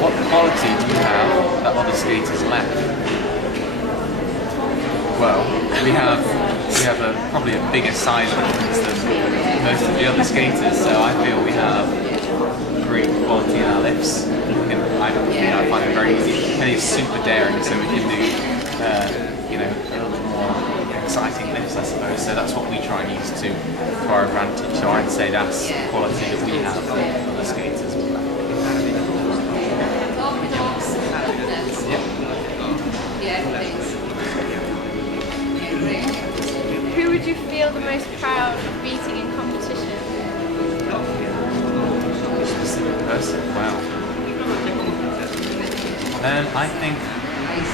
What quality do you have that other skaters lack? Well, we have probably a bigger size difference than most of the other skaters, so I feel we have great quality in our lifts. I find it very easy. And it's super daring, so we can do a little bit more exciting lifts, I suppose. So that's what we try and use to our advantage. So I'd say that's the quality that we have from other skaters. Who would you feel the most proud of beating in competition? Specific person? Wow. I think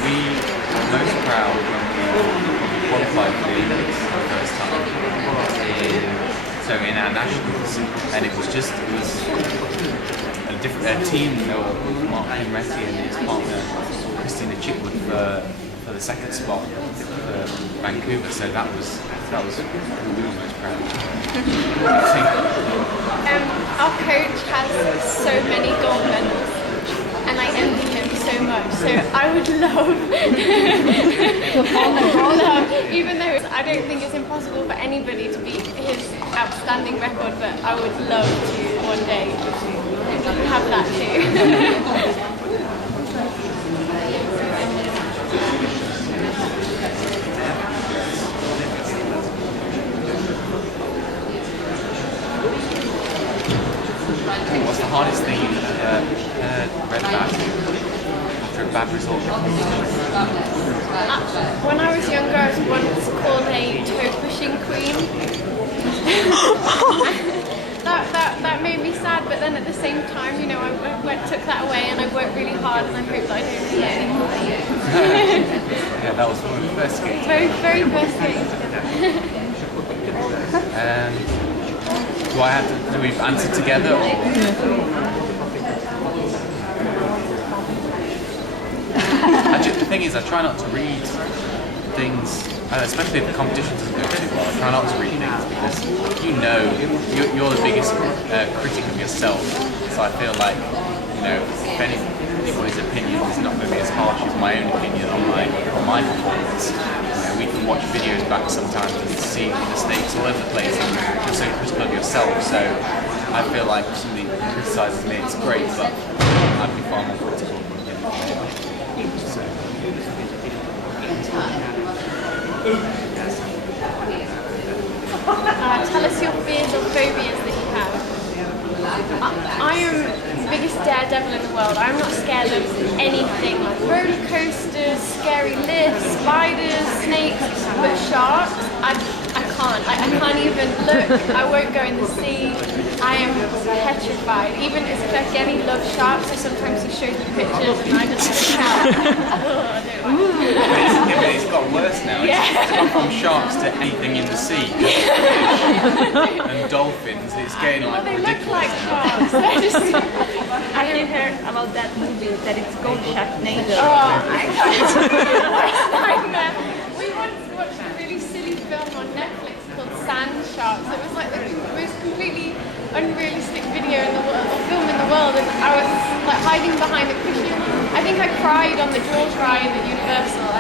we were most proud when we qualified for the Olympics for the first time. So in our nationals, and it was a different team. There were Mark Henretti and his partner Christina Chitwood for the second spot for Vancouver. So that was who we were most proud of. Our coach has so many gold medals, and I envy him so much. So I would love, even though I don't think it's impossible for anybody to beat his outstanding record, but I would love to one day have that too. What's the hardest thing you've read about after a bad result? When I was younger, I was once called a toe-pushing queen. that made me sad, but then at the same time, I took that away and I worked really hard, and I hope that I don't do that anymore. Yeah, that was one of the first skates. Very first skate. Do we answer together? Or? The thing is, I try not to read things, especially if the competition doesn't go too well. I try not to read things because you're the biggest critic of yourself. So I feel like if anybody's opinion is not going to be as harsh as my own opinion on my performance. We can watch videos back sometimes and see mistakes all over the place, and you're so critical of yourself. So I feel like if somebody criticises me, it's great, but I'd be far more critical. So. Tell us your fears or phobias that you have. I am the biggest daredevil in the world. I'm not scared of anything, like roller coasters, scary lifts, spiders, snakes, but sharks, I can't. I can't even look. I won't go in the sea. I am petrified. Even as Kenny loves sharks, so sometimes he shows me pictures and I just can't. It's got worse now. It's gone from sharks to anything in the sea. And dolphins, it's getting like they ridiculous. look like sharks. They're just... Have you heard about that movie that it's called Sharknado? We once watched a really silly film on Netflix called Sand Sharks. It was like the most completely unrealistic video in the world, or film in the world, and I was like hiding behind a cushion. I think I cried on the Jaws ride at Universal.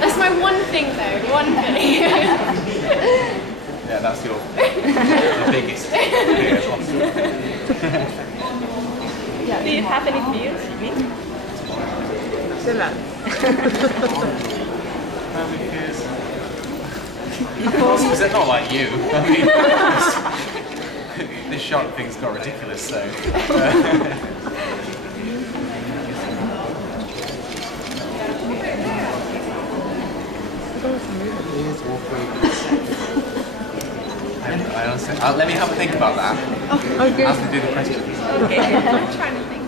That's my one thing though, one thing. Yeah, that's your biggest Do you have any fears? Because they're not like you. I mean, this shark thing's got ridiculous, so. I honestly, let me have a think about that. Okay. I have to do the question. Okay. I'm trying to think.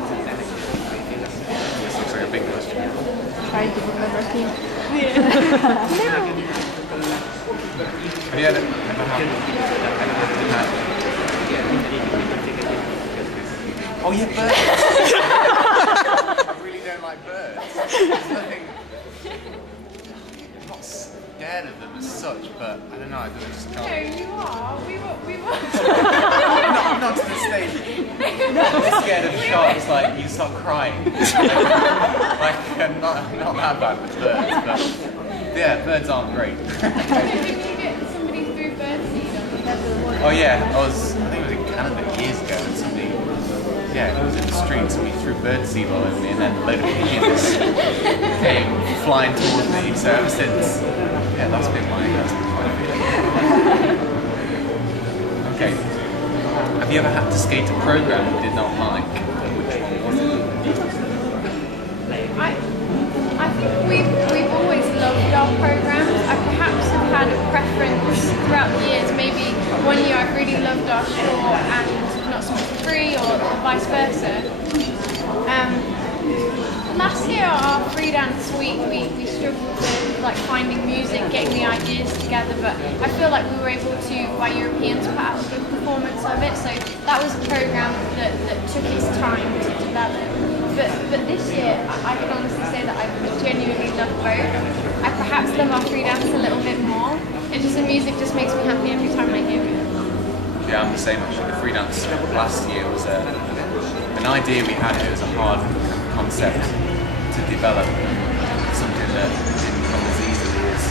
This looks like a big question. Try to remember him. Have you ever had? Oh yeah, birds. I really don't like birds. There's nothing. I'm not scared scared of them as such, but I don't know, I just No, can't. you are. We were. Not to the stage. I'm scared of sharks, like you start crying. Not that bad with birds, but yeah, birds aren't great. Did you get somebody through birdseed on the level? Oh yeah, I think it was in Canada years ago, and somebody, it was in the streets, and we threw birdseed all over me, and then a load of pigeons came flying towards me. So ever since, that's been my Okay. Have you ever had to skate a program you did not like? Which one was it? I think we've always loved our programs. I perhaps have had a preference throughout the years. Maybe one year I've really loved our short and not so much free, or vice versa. Last year, our free dance week, we struggled with like finding music, getting the ideas together, but I feel like we were able to, by Europeans, put out a good performance of it. So that was a program that took its time to develop. But this year, I can honestly say that I genuinely love both. I perhaps love our free dance a little bit more. The music just makes me happy every time I hear it. Yeah, I'm the same actually. The free dance last year was an idea we had. It was a hard concept to develop, something that didn't come as easily as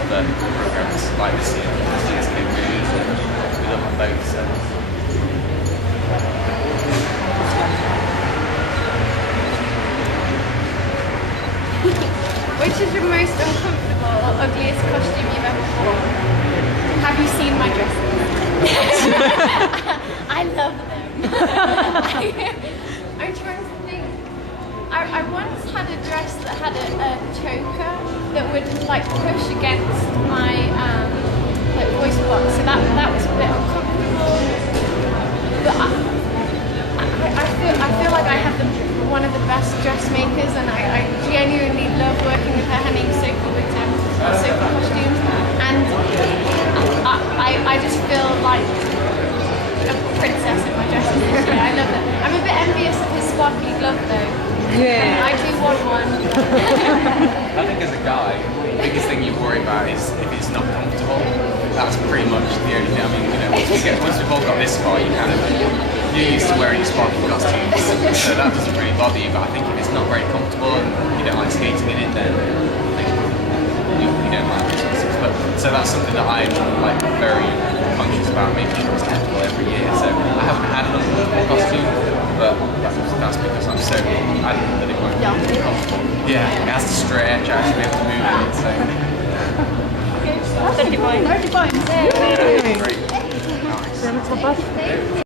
other programs like this year. This year's came really easy. We love them both. So. Which is your most uncomfortable or ugliest costume you've ever worn? Have you seen my dresses? I love them. I'm trying to think. I once had a dress that had a choker that would like push against my like voice box, so that was a bit uncomfortable. But I feel like I have one of the best dressmakers, and I genuinely love working with her. Her name's Sophie Whittem, Sophie Costumes, and I just feel like a princess in my dresses this year. I love it. I'm a bit envious of his sparkly glove though. Yeah. I do want one. I think as a guy, the biggest thing you worry about is if it's not comfortable. That's pretty much the only thing. I mean, once we've all got this far, you're used to wearing sparkly costumes, so that doesn't really bother you. But I think if it's not very comfortable and you don't like skating in it, then I think you don't like it. But so that's something that I'm like very conscious about, making sure it's comfortable every year. So I haven't had an uncomfortable costume, but that's because I'm so adamant that it won't be comfortable. Yeah, it has to stretch, I have to be able to move it. So. 30 points. 30 points. Yeah, great. Nice. Thank you.